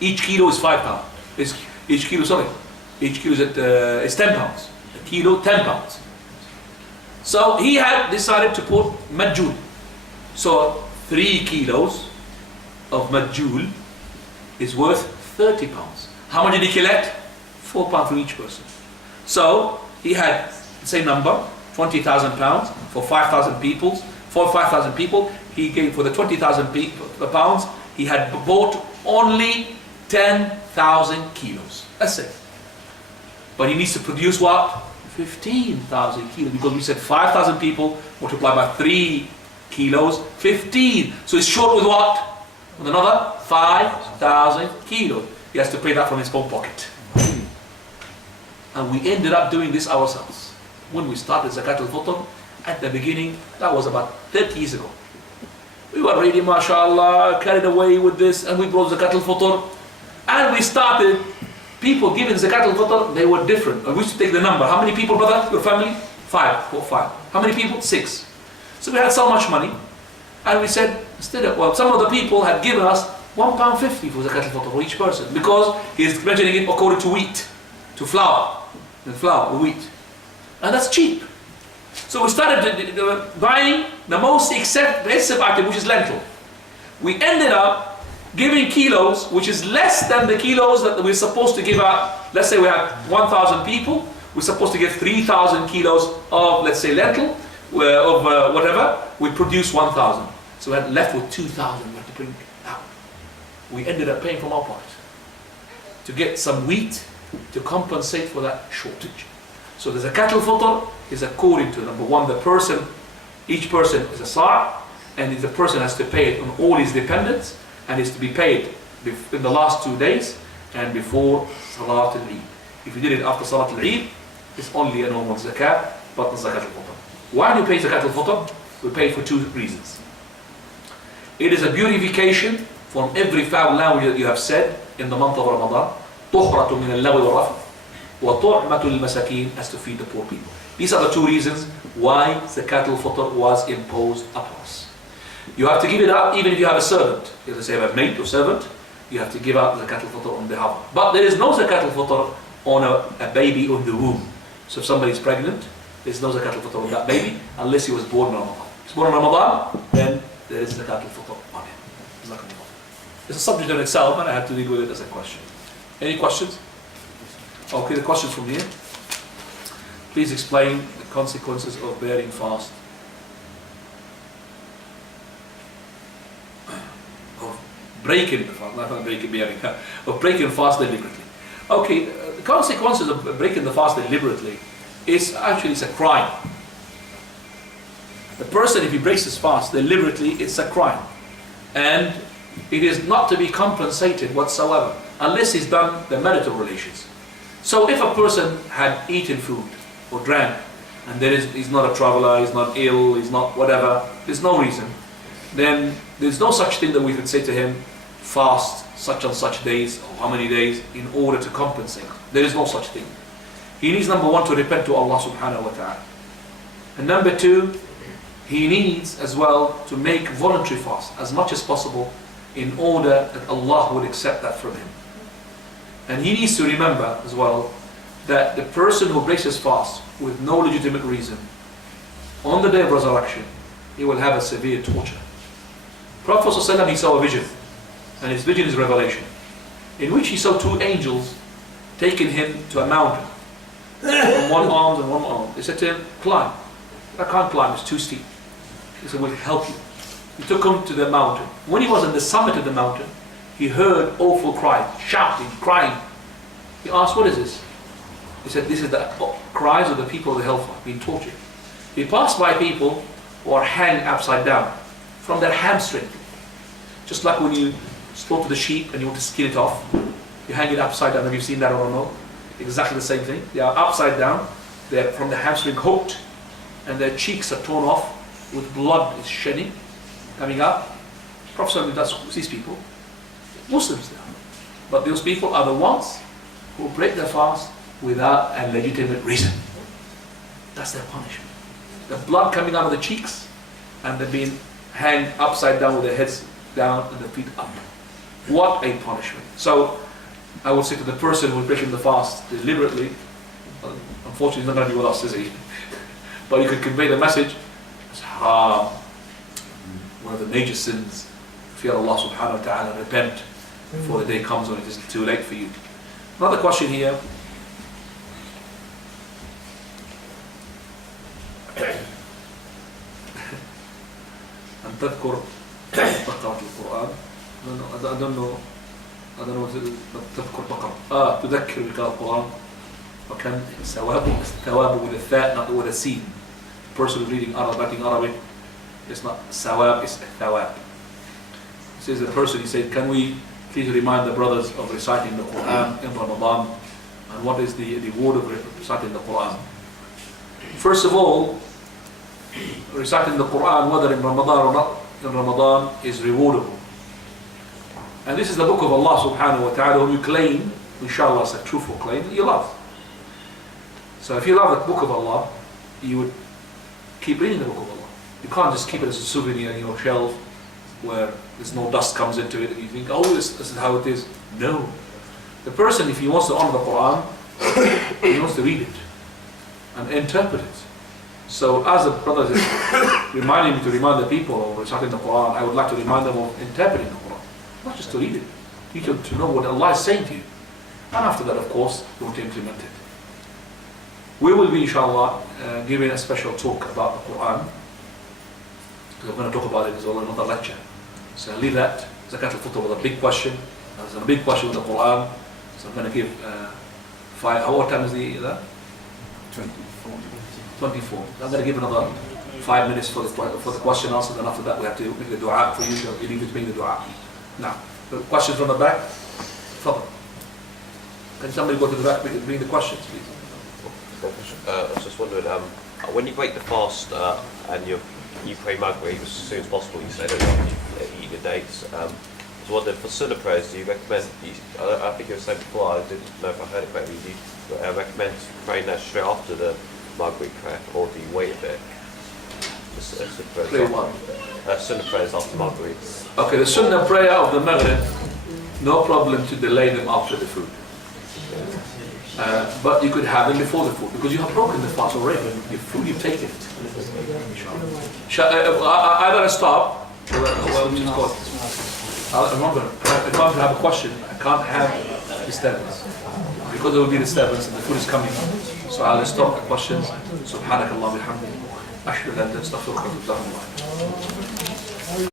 Each kilo is 5 pounds. Each kilo is 10 pounds. A kilo, 10 pounds. So he had decided to put majjool. So 3 kilos of majjool is worth 30 pounds. How much did he collect? 4 pounds for each person. So he had the same number, 20,000 pounds for 5,000 people. For 5,000 people, he gave for the 20,000 pounds, he had bought only 10,000 kilos. That's it. But he needs to produce what? 15,000 kilos, because we said 5,000 people multiplied by 3 kilos, 15. So he's short with what? With another 5,000 kilos. He has to pay that from his own pocket. And we ended up doing this ourselves. When we started Zakat al-Fitr, at the beginning, that was about 30 years ago. We were really, mashallah, carried away with this, and we brought Zakat al-Fitr. And we started, people giving Zakat al-Fitr, they were different. And we used to take the number. How many people, brother, your family? 5 or 5. How many people? 6. So we had so much money. And we said, instead of, well, some of the people had given us £1.50 for Zakat al-Fitr for each person, because he's measuring it according to wheat, to flour, or wheat. And that's cheap. So we started buying the most expensive item, which is lentil. We ended up giving kilos, which is less than the kilos that we're supposed to give out. Let's say we have 1,000 people, we're supposed to give 3,000 kilos of, let's say, lentil, of whatever. We produce 1,000. So we had left with 2,000 we had to bring out. We ended up paying from our pocket to get some wheat to compensate for that shortage. So the Zakat al-Fitr is according to, number one, the person, each person is a sa', and the person has to pay it on all his dependents, and is to be paid in the last 2 days and before Salat al-Eid. If you did it after Salat al-Eid, it's only a normal zakat, but the Zakat al-Fitr. Why do you pay Zakat al-Fitr? We pay for 2 reasons. It is a purification from every foul language that you have said in the month of Ramadan. طُهْرَةٌ مِنَ اللَّغْوِ وَالرَّفْثِ وَطُعْمَةٌ لِلْمَسَاكِينِ, as to feed the poor people. These are the 2 reasons why Zakat al-Fitr was imposed upon us. You have to give it out even if you have a servant. Let's say you have a maid or servant, you have to give out Zakat al-Fitr on behalf. But there is no Zakat al-Fitr on a baby in the womb. So if somebody is pregnant, there's no Zakat al-Fitr on that baby unless he was born in Ramadan. If he's born in Ramadan, then there is Zakat al-Fitr on him. It's a subject in itself, and I have to deal with it as a question. Any questions? Okay, the questions from here. Please explain the consequences of bearing fast. Of breaking the fast, not bearing, of breaking fast deliberately. Okay, the consequences of breaking the fast deliberately is actually, it's a crime. The person, if he breaks his fast deliberately, it's a crime. And it is not to be compensated whatsoever, unless he's done the marital relations. So if a person had eaten food or drank, and he's not a traveler, he's not ill, he's not whatever, there's no reason, then there's no such thing that we could say to him, fast such and such days, or how many days, in order to compensate. There is no such thing. He needs, number one, to repent to Allah subhanahu wa ta'ala. And number two, he needs as well to make voluntary fast as much as possible, in order that Allah would accept that from him. And he needs to remember as well that the person who breaks his fast with no legitimate reason, on the day of resurrection, he will have a severe torture. Prophet ﷺ, he saw a vision, and his vision is revelation, in which he saw 2 angels taking him to a mountain, on one arm and one arm. They said to him, climb. I can't climb, it's too steep. He said, we'll help you. He took him to the mountain. When he was on the summit of the mountain, he heard awful cries, shouting, crying. He asked, what is this? He said, this is the cries of the people of the hellfire, being tortured. He passed by people who are hanged upside down from their hamstring. Just like when you slaughter the sheep and you want to skin it off, you hang it upside down. Have you seen that or no? Exactly the same thing. They are upside down, they're from the hamstring hooked, and their cheeks are torn off, with blood is shedding, coming up. Prophet does these people, Muslims now. But those people are the ones who break their fast without a legitimate reason. That's their punishment. The blood coming out of the cheeks, and they're being hanged upside down with their heads down and their feet up. What a punishment. So I would say to the person who is breaking the fast deliberately, unfortunately he's not going to be with us, is he? But you could convey the message, it's haram, one of the major sins. Fear Allah subhanahu wa ta'ala, repent before the day comes when it is too late for you. Another question here. أن تذكر بقرة القرآن. I don't know what it is. تذكر بقرة. تذكر بقراءة القرآن. وكان ثواب with a tha, not with a sin. The person who's reading Arabic, it's not sawab, it's thawab. It says the person, he said, can we please remind the brothers of reciting the Quran in Ramadan, and what is the reward of reciting the Quran? First of all, reciting the Quran, whether in Ramadan or not in Ramadan, is rewardable. And this is the book of Allah subhanahu wa ta'ala, whom you claim, inshallah it's a truthful claim, that you love. So if you love the book of Allah, you would keep reading the book of Allah. You can't just keep it as a souvenir in your shelf where there's no dust comes into it and you think, oh, this is how it is. No. The person, if he wants to honor the Quran, he wants to read it and interpret it. So as the brother is reminding me to remind the people of reciting the Quran, I would like to remind them of interpreting the Quran. Not just to read it. You need to know what Allah is saying to you. And after that, of course, you want to implement it. We will be, inshallah, giving a special talk about the Quran. We're going to talk about it as well in another lecture. So I'll leave that, Zakat al-Fitr, with a big question. There's a big question with the Quran. So I'm going to give 5, what time is that? 24. I'm going to give another 5 minutes for the question answer, and after that we have to make the dua for you. You need to make the dua. Now, the questions from the back. Fadl. Can somebody go to the back and bring the questions, please? I was just wondering, when you break the fast and you pray Maghrib as soon as possible, you say that you eat your dates. I was wondering, for Sunnah prayers, do you recommend, I think you were saying before, I didn't know if I heard it correctly, do you recommend praying that straight after the Maghrib prayer, or do you wait a bit? Pray what? Sunnah prayers after Maghrib. Okay, the Sunnah prayer of the Maghrib, no problem to delay them after the food. But you could have them before the food, because you have broken the fast already. Your food, you've taken it. I better stop. Remember, if I have a question, I can't have disturbance. Because there will be disturbance and the food is coming. So I'll stop the questions. Subhanakallah bihamdi. Ashhadu an la ilaha illa anta astaghfiruka wa atubu ilayk.